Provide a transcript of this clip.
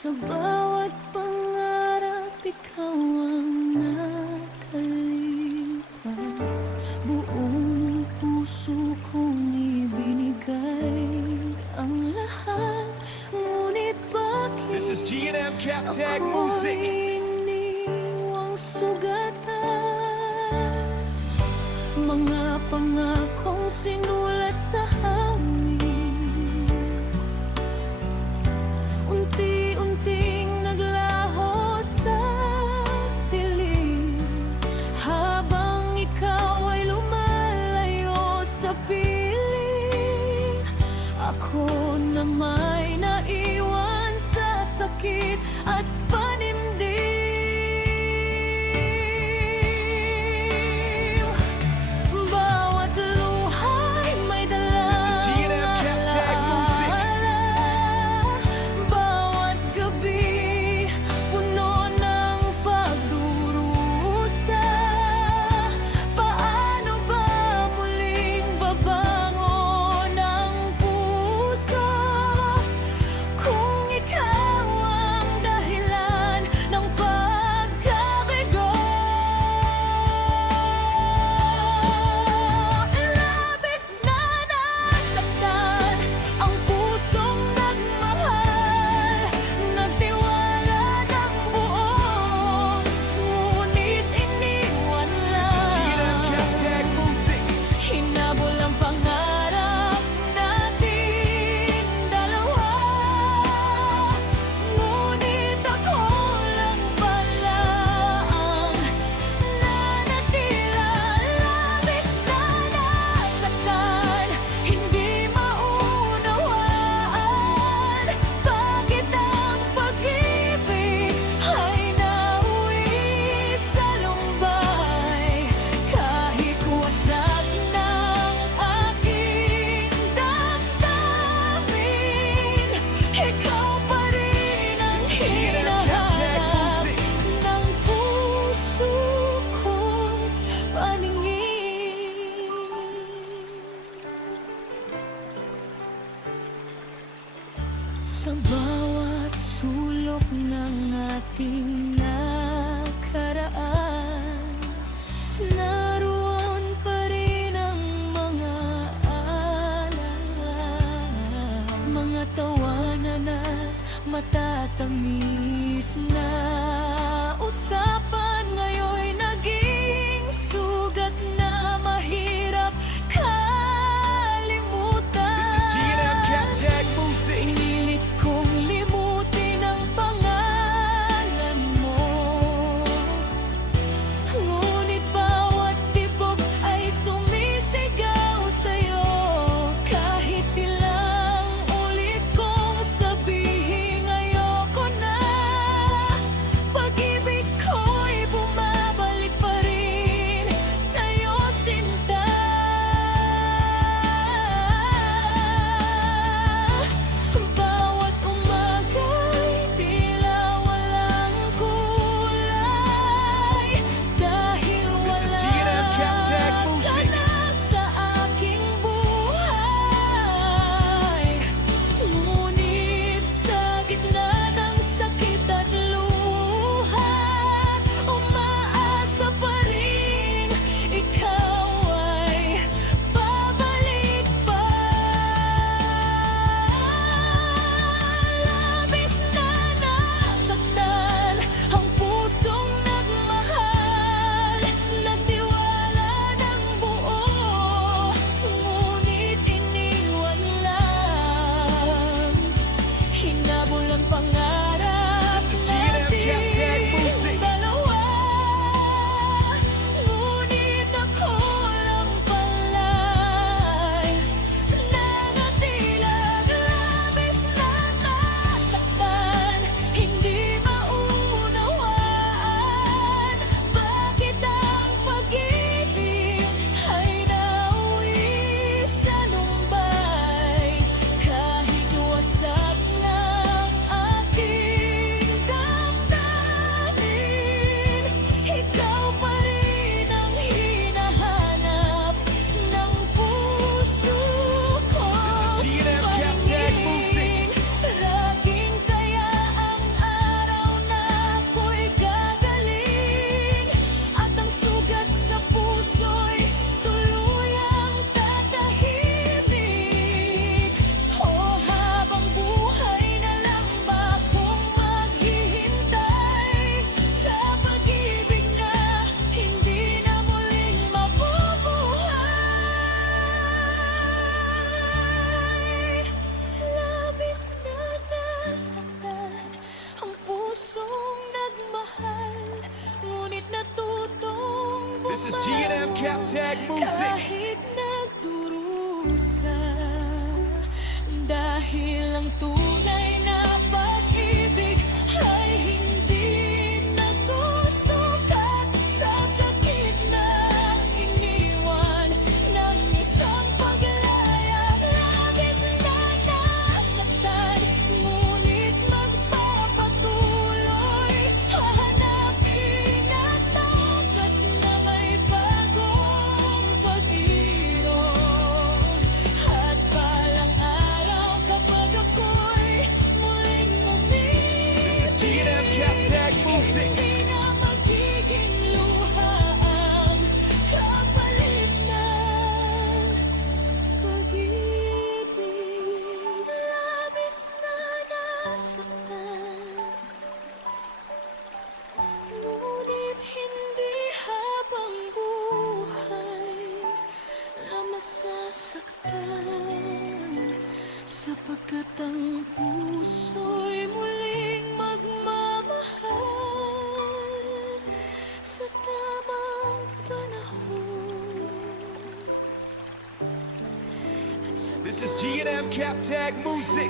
Sa bawat pangarap, ikaw ang nakalipas. Buong puso kong ibinigay ang lahat. Ngunit bakit This is G&M Captag Music. ako'y iniwang sugatan? Mga pangakong sinulat sa hangin, unti-unting naglaho sa dilim. Habang ikaw ay lumalayo sa piling, ako na may naiwan sa sakit at panimdim. Bawat luhay may dalang This is G&M Captag Music. bawat gabi puno ng pagdurusa. Paano ba muling babangon ang puso kung ikaw ang dahilan ng pagkabigo? Labis na nasaktan ang pusong nagmahal, nagtiwala ng buo, ngunit iniwan This is G&M lang. Captag Music. Hinabol ang pangarap natin dalawa, ngunit ako lang pala ang nanatila. Labis na nasaktan, hindi maunawaan bakit ang pag-ibig ay nauwi sa lumbay. Kahit wasak ng aking damdamin, ikaw pa rin ang hinahanap ng puso ko't paningin. Sa bawat sulok ng ating nakaraan, naroon pa rin ang mga alala, mga tawanan at matatamis na usapan. Ngayon'y naging sugat na mahirap kalimutan. This is G&M Captag Music. Pinilit kong limutin ang pangalan mo, ngunit bawat tibok ay sumisigaw sa'yo. Kahit ilang ulit kong sabihin ayoko na, pag-ibig ko'y bumalik. Captag Music. Kahit nagdurusa, dahil ang tunay na pag-ibig ay hindi nasusukat sa sakit na iniwan ng isang paglayang. Labis na nasaktan, ngunit magpapatuloy, hahanapin at takas na may bagong pag-irog. At balang araw kapag ako'y muling This is G&M Captag Music. hindi na magiging luha ang kapalit ng pag-ibig. Labis na nasaktan, ngunit hindi habang buhay na masasaktan, sapagkat ang puso'y muling magmamahal sa tamang panahon. At sa This is G&M Captag Music.